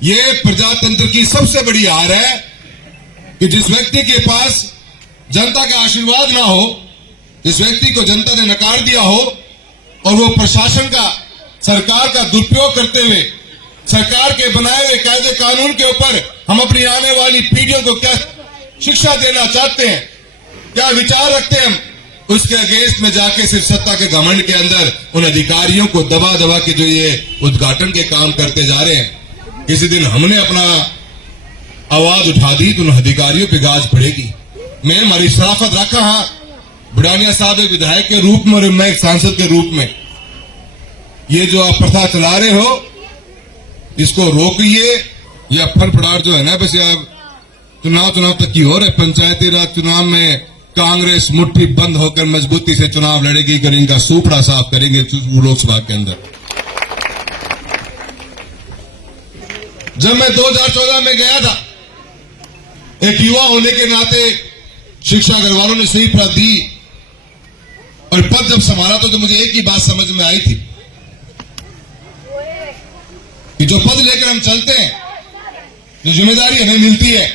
ये प्रजातंत्र की सबसे बड़ी हार है कि जिस व्यक्ति के पास जनता का आशीर्वाद ना हो, जिस व्यक्ति को जनता ने नकार दिया हो और वो प्रशासन का, सरकार का दुरुपयोग करते हुए सरकार के बनाए हुए कायदे कानून के ऊपर हम अपनी आने वाली पीढ़ियों को क्या शिक्षा देना चाहते हैं, क्या विचार रखते हैं, हम उसके अगेंस्ट में जाके सिर्फ सत्ता के घमंड के अंदर उन अधिकारियों को दबा दबा के जो ये उद्घाटन के काम करते जा रहे हैं। किसी दिन हमने अपना आवाज उठा दी तो उन अधिकारियों पे गाज पड़ेगी। मैं हमारी शराफत रखा, हाँ, बुढ़ानिया साहब एक विधायक के रूप में और मैं एक सांसद के रूप में, ये जो आप प्रथा चला रहे हो इसको रोकिए। ये अफर फड़ार जो है ना, बस आप चुनाव तक की हो रहे। पंचायती राज चुनाव में कांग्रेस मुट्ठी बंद होकर मजबूती से चुनाव लड़ेगी, कर इनका सूपड़ा साफ करेंगे लोकसभा के अंदर। जब मैं 2014 में गया था, एक युवा होने के नाते शिक्षा घर वालों ने सही पद दी और पद जब संभाला तो मुझे एक ही बात समझ में आई थी कि जो पद लेकर हम चलते हैं, जो जिम्मेदारी हमें मिलती है,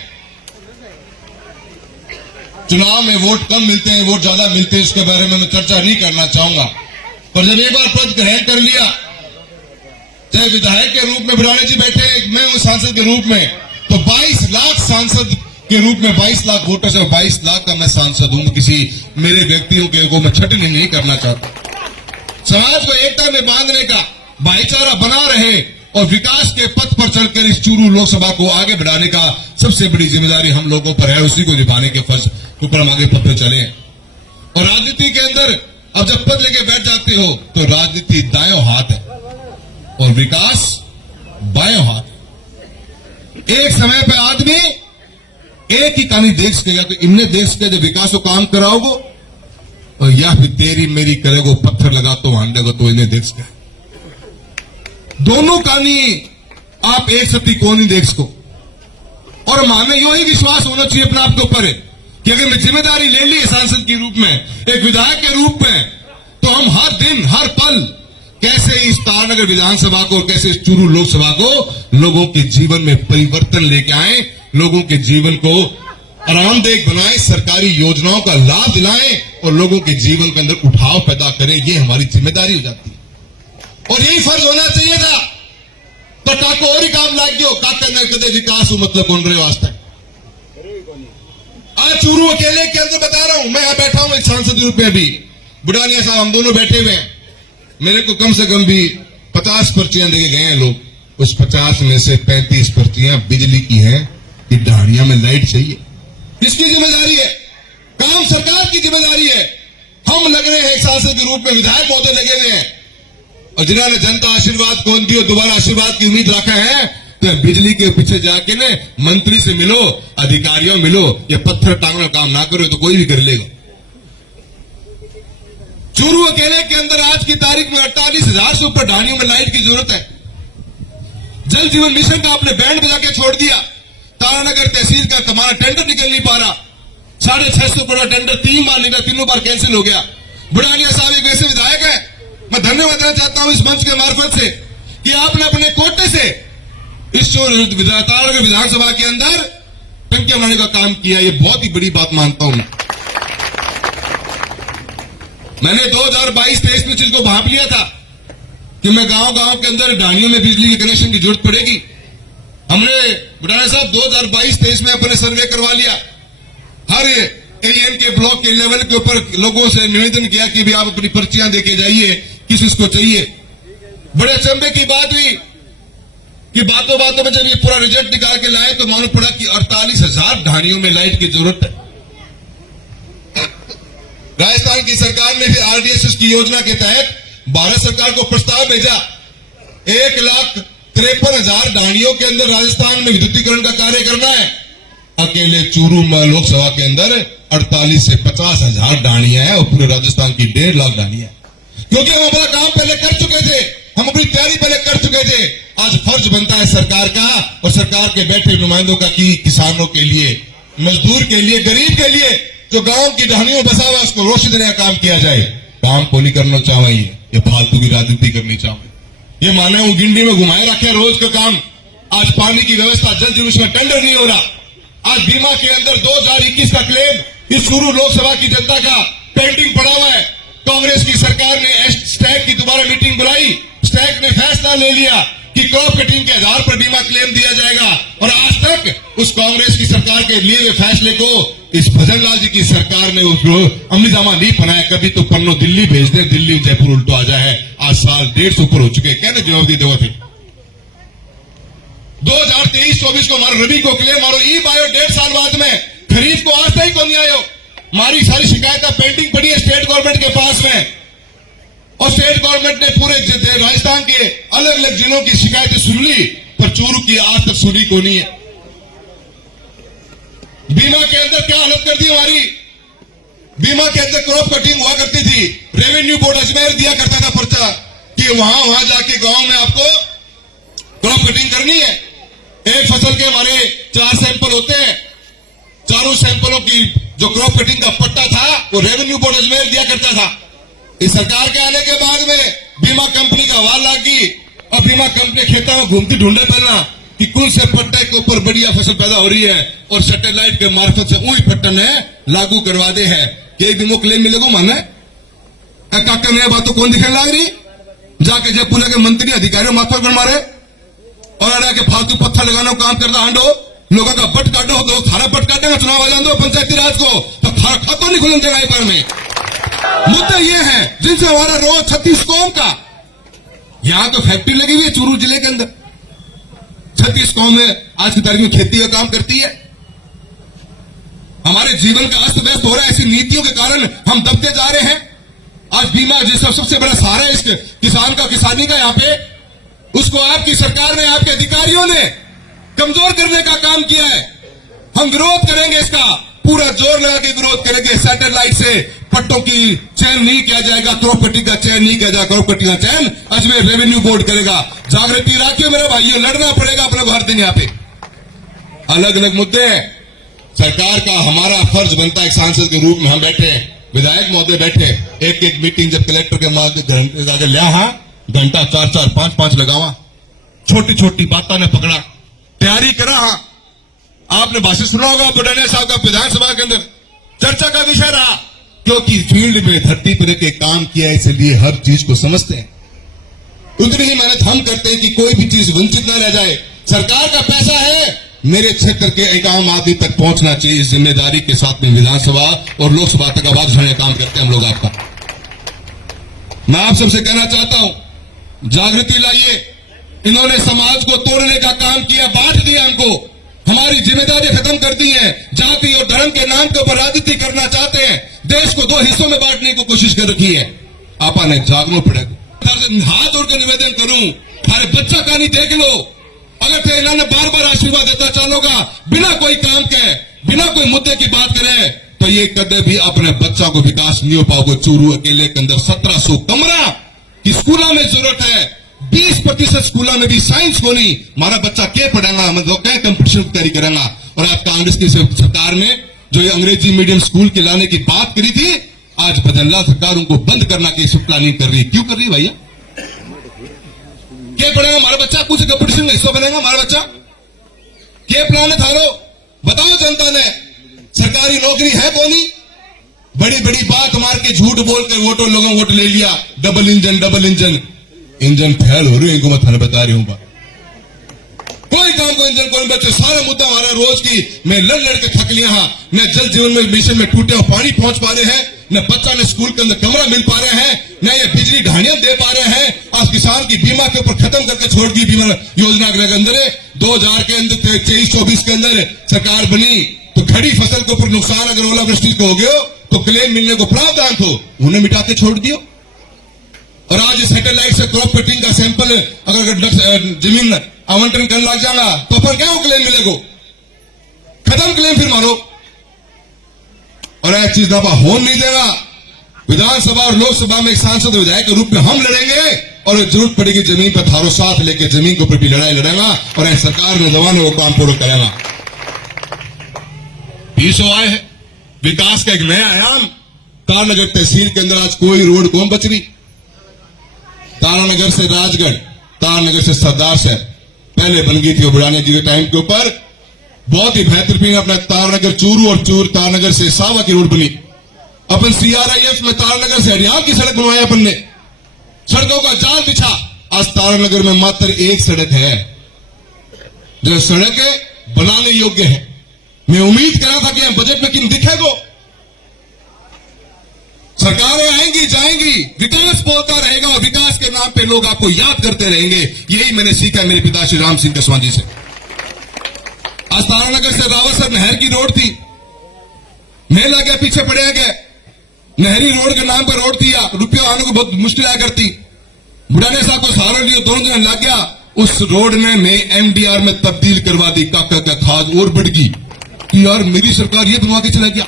चुनाव में वोट कम मिलते हैं, वोट ज्यादा मिलते हैं, इसके बारे में मैं चर्चा नहीं करना चाहूंगा। पर जब एक बार पद ग्रहण कर लिया, चाहे विधायक के रूप में बुढ़ाने जी बैठे, मैं हूं सांसद के रूप में, तो 22 लाख सांसद के रूप में 22 लाख वोटर से 22 लाख का मैं सांसद हूं। किसी मेरे व्यक्तियों के को मैं छटनी नहीं करना चाहता। समाज को एकता में बांधने का, भाईचारा बना रहे और विकास के पथ पर चलकर इस चूरू लोकसभा को आगे बढ़ाने का सबसे बड़ी जिम्मेदारी हम लोगों पर है। उसी को निभाने के फर्ज ऊपर हम आगे पथ पर चले। और राजनीति के अंदर अब जब पद लेके बैठ जाते हो तो राजनीति दायों हाथ है और विकास बायों हाथ है। एक समय पर आदमी एक ही कहानी देख सकेगा, तो इनने देख सके जो विकास को काम कराओगे, और या फिर तेरी मेरी करेगो, पत्थर लगा तो हांडेगो, तो इन्हें देख सके। दोनों कहानी आप एक सती को नहीं देख सको। और हमें यो ही विश्वास होना चाहिए अपने आप के ऊपर कि अगर मैं जिम्मेदारी ले ली सांसद के रूप में, एक विधायक के रूप में, तो हम हर दिन हर पल कैसे इस तारानगर विधानसभा को, कैसे इस चूरू लोकसभा को लोगों के जीवन में परिवर्तन लेके आए, लोगों के जीवन को आरामदेह बनाए, सरकारी योजनाओं का लाभ दिलाएं और लोगों के जीवन के अंदर उठाव पैदा करें। ये हमारी जिम्मेदारी हो जाती है और यही फर्ज होना चाहिए था। तो टाको और ही काम लाग गयो, काका न कदे विकास मतलब कौन रहे वास्ते। आज चूरू अकेले के अंदर बता रहा हूं, मैं यहां बैठा हूं एक सांसद के रूप में, अभी बुढ़ानिया साहब हम दोनों बैठे हुए हैं। मेरे को कम से कम भी 50 पर्चियां देके गए हैं लोग। उस 50 में से 35 पर्चियां बिजली की हैं कि ढाणिया में लाइट चाहिए। किसकी जिम्मेदारी है? काम सरकार की जिम्मेदारी है। हम लग रहे हैं एक सांसद के रूप में, विधायक महोदय लगे हुए हैं और जिन्होंने जनता आशीर्वाद कौन दी और दोबारा आशीर्वाद की उम्मीद रखा है, तो बिजली के पीछे जाके ने मंत्री से मिलो, अधिकारियों मिलो, ये पत्थर टांगना काम ना करो तो कोई भी कर लेगा। चूरू अकेले के अंदर आज की तारीख में 48,000 से ऊपर ढाणियों में लाइट की जरूरत है। जल जीवन मिशन का आपने बैंड बजा के छोड़ दिया। तारानगर तहसील का हमारा टेंडर निकल नहीं पा रहा। 650 करोड़ टेंडर 3 बार निकला, तीनों बार कैंसिल हो गया। बुढ़ानिया साहब एक वैसे विधायक है, मैं धन्यवाद देना चाहता हूं इस मंच के मार्फत से कि आपने अपने कोटे से इस तारानगर विधानसभा के अंदर टंकियां बनाने का काम किया। ये बहुत ही बड़ी बात मानता हूं। मैंने 2022-23 में चीज को भाप लिया था कि मैं गांव के अंदर ढाणियों में बिजली के कनेक्शन की जरूरत पड़ेगी। हमने बुढ़ाना साहब 2022-23 में अपने सर्वे करवा लिया। हर एएम के ब्लॉक के लेवल के ऊपर लोगों से निवेदन किया कि भी आप अपनी पर्चियां देके जाइए, किसको चाहिए। बड़े अचंभे की बात हुई कि बातों बातों में जब ये पूरा रिजल्ट निकाल के लाए तो मालूम पड़ा कि 48,000 ढाणियों में लाइट की जरूरत है। राजस्थान की सरकार ने फिर आरडीएसएस की योजना के तहत भारत सरकार को प्रस्ताव भेजा। 1,53,000 ढाणियों के अंदर राजस्थान में विद्युतीकरण का कार्य करना है। अकेले चूरू लोकसभा के अंदर 48 से 50,000 ढाणियां हैं और पूरे राजस्थान की 1.5 लाख ढाणियां, क्योंकि हम अपना काम पहले कर चुके थे, हम अपनी तैयारी पहले कर चुके थे। आज फर्ज बनता है सरकार का और सरकार के बैठे नुमाइंदों का कि किसानों के लिए, मजदूर के लिए, गरीब के लिए, जो गांव की ढाणियों बसा हुआ उसको रोशनी देने का काम किया जाए। काम को नहीं करना चाहिए, ये फालतू की राजनीति करनी चाहिए। ये माने वो गिंडी में घुमाए रखे रोज का काम आज पानी की व्यवस्था जल जीवन मिशन में टेंडर नहीं हो रहा। आज बीमा के अंदर 2021 का क्लेम इस चूरू लोकसभा की जनता का पेंडिंग पड़ा हुआ है। कांग्रेस की सरकार ने स्टैक की दोबारा मीटिंग बुलाई, स्टैक ने फैसला ले लिया कि क्रॉप कटिंग के आधार पर बीमा क्लेम दिया जाएगा, और आज तक उस कांग्रेस की सरकार के लिए हुए फैसले को इस भजन लाल जी की सरकार ने उसको अमलीजामा नहीं बनाया। कभी तो पन्नो दिल्ली भेज दे, दिल्ली जयपुर उल्टो आ जाए। आज साल 1.5 से ऊपर हो चुके, कहने जवाब दी देवा थे 2023-24 को मारो रबी को क्लेम मारो, ई बायो 1.5 साल बाद में खरीद को आज तक को नहीं आयो। हमारी सारी शिकायतें पेंडिंग पड़ी है स्टेट गवर्नमेंट के पास में, और स्टेट गवर्नमेंट ने पूरे राजस्थान के अलग अलग जिलों की शिकायतें सुन ली, पर चूरू की आज तक सुनी को नहीं है। बीमा के अंदर क्या हालत कर दी हमारी, बीमा के अंदर क्रॉप कटिंग हुआ करती थी, रेवेन्यू बोर्ड अजमेर दिया करता था पर्चा कि वहां जाके गांव में आपको क्रॉप कटिंग करनी है। एक फसल के हमारे 4 सैंपल होते हैं, चारों सैंपलों की जो क्रॉप कटिंग का पट्टा था वो रेवेन्यू बोर्ड अजमेर दिया करता था। इस सरकार के आने के बाद में बीमा कंपनी का वाल लाग गई, और बीमा कंपनी खेतों में घूमती ढूंढे पहना कि कौन से पट्टे के ऊपर बढ़िया फसल पैदा हो रही है, और सैटेलाइट के मार्फत से वही पट्टन है लागू करवा दे है कि एक दिन वो क्लेम मिलेगा माने काका नया बात तो कौन दिखने लग रही, जाके जब पूरे के मंत्री अधिकारियों माथा कर मारे और अड़ा के फालतू पत्थर लगाना काम करता हांडो, लोगों का बट काटो तो थारा बट काटेगा, चुनाव आ जान दो पंचायती राज को तो थारा खाता नहीं खुलन देगा पर में। मुद्दा ये है जिनसे हमारा रोज 36 कौम का, यहां तो फैक्ट्री लगी हुई है चूरू जिले के अंदर, 36 कौम में आज की तारीख में खेती का काम करती है। हमारे जीवन का अस्त व्यस्त हो रहा है, ऐसी नीतियों के कारण हम दबते जा रहे हैं। आज बीमा जिसका सबसे बड़ा सहारा है इस किसान का, किसानी का, यहाँ पे उसको आपकी सरकार ने, आपके अधिकारियों ने कमजोर करने का काम किया है। हम विरोध करेंगे, इसका पूरा जोर लगा के विरोध करेंगे। सैटेलाइट से पट्टों की चयन नहीं किया जाएगा, क्रॉप कटिंग का चयन नहीं किया जाएगा, क्रॉप कटिंग का चयन अजमेर रेवेन्यू बोर्ड करेगा। जागृति रखिए मेरे भाइयों, लड़ना पड़ेगा अपने को हर दिन। यहाँ पे अलग अलग मुद्दे हैं, सरकार का हमारा फर्ज बनता है एक सांसद के रूप में, हम बैठे हैं, विधायक महोदय बैठे, एक एक मीटिंग जब कलेक्टर के माध्यम लिया, घंटा 4-4, 5-5 लगावा, छोटी छोटी बातों ने पकड़ा, तैयारी करा। आपने भाषण सुना होगा बुढ़ानिया साहब का विधानसभा के अंदर, चर्चा का विषय रहा, क्योंकि फील्ड में धरती पर के काम किया, इसलिए हर चीज को समझते हैं। उतनी ही मेहनत हम करते हैं कि कोई भी चीज वंचित न रह जाए। सरकार का पैसा है, मेरे क्षेत्र के एक आम आदमी तक पहुंचना चाहिए। इस जिम्मेदारी के साथ में विधानसभा और लोकसभा तक आवाज उठाने का काम करते हैं हम लोग। आपका मैं आप सबसे कहना चाहता हूं, जागृति लाइए। इन्होंने समाज को तोड़ने का काम किया, बांट दिया हमको, हमारी जिम्मेदारी खत्म कर दी है। जाति और धर्म के नाम के ऊपर राजनीति करना चाहते हैं, देश को 2 हिस्सों में बांटने की कोशिश कर रखी है। आपा ने जागना पड़ेगा। हाथ जोड़ कर निवेदन करूं, हमारे बच्चा का नहीं देख लो, अगर तो इन्होंने बार बार आशीर्वाद देता चलोगा, बिना कोई काम के, बिना कोई मुद्दे की बात करे, तो ये कदे भी अपने बच्चा को विकास नहीं हो पाओगे। चूरू अकेले के अंदर 1700 कमरा की स्कूलों में जरूरत है, 20% स्कूलों में भी साइंस को नहीं। हमारा बच्चा क्या पढ़ेगा, मतलब क्या कंपटीशन की तैयारी करेगा। और आज कांग्रेस की सरकार ने जो ये अंग्रेजी मीडियम स्कूल के लाने की बात करी थी, आज बदला सरकार उनको बंद करना की प्लानिंग कर रही है। क्यों कर रही है भैया? क्या पढ़ेगा हमारा बच्चा? कुछ कंपटीशन में हिस्सा बनेगा हमारा बच्चा? क्या प्लान है थारो? बताओ जनता ने, सरकारी नौकरी है कौनी? बड़ी बड़ी बात मार के झूठ बोलकर वोटों लोगों वोट ले लिया। डबल इंजन फेल हो रही है, इनको मैं थाने बता रही हूं। कोई काम को इंजन कोई बच्चे, सारा मुद्दा हमारा रोज की मैं लड़ के थक लिया। न जल जीवन में मिशन में टूटे हुए पानी पहुंच पा रहे हैं, न बच्चा ने स्कूल के अंदर कमरा मिल पा रहे हैं, न ये बिजली ढाणियां दे पा रहे हैं। आज किसान की बीमा के ऊपर खत्म करके छोड़ दी बीमा योजना के अंदर। 2000 के अंदर 23-24 के अंदर सरकार बनी तो खड़ी फसल के ऊपर नुकसान अगर ओलावृष्टि को हो गया तो क्लेम मिलने को प्रावधान थो, उन्हें मिटा के छोड़ दियो। और आज सैटेलाइट से क्रॉप कटिंग का सैंपल अगर जमीन आवंटन करने लग जाएगा तो पर क्या क्लेम मिलेगा? खत्म क्लेम फिर मारो। और एक चीज दफा हो नहीं देगा। विधानसभा और लोकसभा में एक सांसद विधायक के रूप में हम लड़ेंगे, और जरूरत पड़ेगी जमीन पर थारो साथ लेके जमीन के ऊपर भी लड़ाई लड़ेगा, और एक सरकार नौजवानों को काम पूरा करेगा। 20 आए है विकास का एक नया आयाम। तारानगर तहसील के अंदर आज कोई रोड कौन बच रही? तारानगर से राजगढ़, तारानगर से सरदार साहब, पहले बन गई थी वो बुढ़ाने जी के टाइम के ऊपर। बहुत ही बेहतरीन अपना तारनगर चूरू और तारनगर से सावा की रोड बनी। अपन CRIF में तारनगर से हरियाणा की सड़क बनवाई अपन ने, सड़कों का जाल बिछा। आज तारनगर में मात्र एक सड़क है जो सड़क बनाने योग्य है। मैं उम्मीद कर रहा था कि हम बजट में किन दिखेगो। सरकारें आएंगी जाएंगी, विकास बोलता रहेगा और विकास के नाम पे लोग आपको याद करते रहेंगे। यही मैंने सीखा मेरे पिता श्री राम सिंह कसवां जी से। आज तारानगर से रावतसर नहर की रोड थी, मेला गया पीछे पड़े गए, नहरी रोड के नाम पर रोड दिया, रुपया आने को बहुत मुश्किल आया करती। बुढ़ाने साहब को सहारा लिया, 2 दिन लग गया। उस रोड ने मैं MDR में तब्दील करवा दी। काका का खाद और बढ़ गई कि यार मेरी सरकार ये बनवा के चला गया।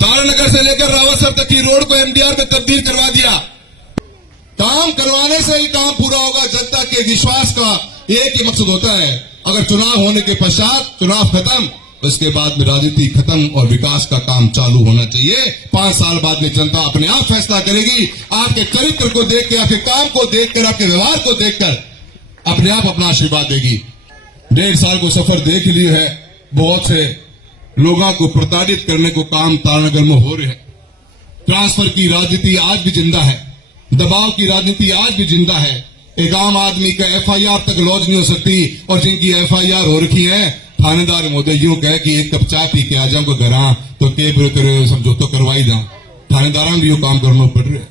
तारानगर से लेकर रावतसर तक की रोड को MDR में तब्दील करवा दिया। काम करवाने से ही काम पूरा होगा। जनता के विश्वास का एक ही मकसद होता है, अगर चुनाव होने के पश्चात चुनाव खत्म, उसके बाद में राजनीति खत्म और विकास का काम चालू होना चाहिए। 5 साल बाद में जनता अपने आप फैसला करेगी। आपके चरित्र को देख के, आपके काम को देखकर, आपके व्यवहार को देखकर अपने आप अपना आशीर्वाद देगी। 1.5 साल को सफर देख लिए है। बहुत से लोगों को प्रताड़ित करने को काम तारानगर में हो रहे हैं। ट्रांसफर की राजनीति आज भी जिंदा है, दबाव की राजनीति आज भी जिंदा है। एक आम आदमी का FIR तक लॉन्च नहीं हो सकती और जिनकी FIR हो रखी है, थानेदार महोदय यूं कहे कि एक कप चाय पी के आ जाऊंगा घर तो के तेरे समझौता करवाई जा। थानेदारों भी यो काम करना पड़ रहा है।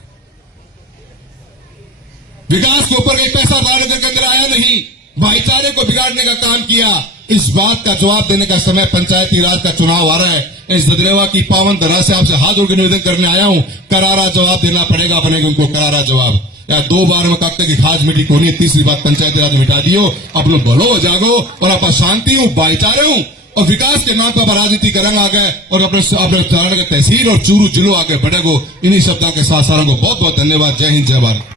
विकास के ऊपर एक पैसा तारानगर के अंदर आया नहीं, भाईचारे को बिगाड़ने का काम किया। इस बात का जवाब देने का समय पंचायती राज का चुनाव आ रहा है। इस ददरेवा की पावन धरा से आपसे हाथ जोड़ के निवेदन करने आया हूं, करारा जवाब देना पड़ेगा अपने को, उनको करारा जवाब। या 2 बार में काका की खाज मिटी कोनी, तीसरी बात पंचायती राज मिटा दियो। अपनो भलो हो जागो और आप शांति हूं, भाईचारे हूं और विकास के नाम पर राजनीति करेंगे आगे और अपने तारानगर तहसील और चूरू जिलो आगे बढ़ेगो। इन्हीं शब्दों के साथ सारों को बहुत बहुत धन्यवाद। जय हिंद, जय भारत।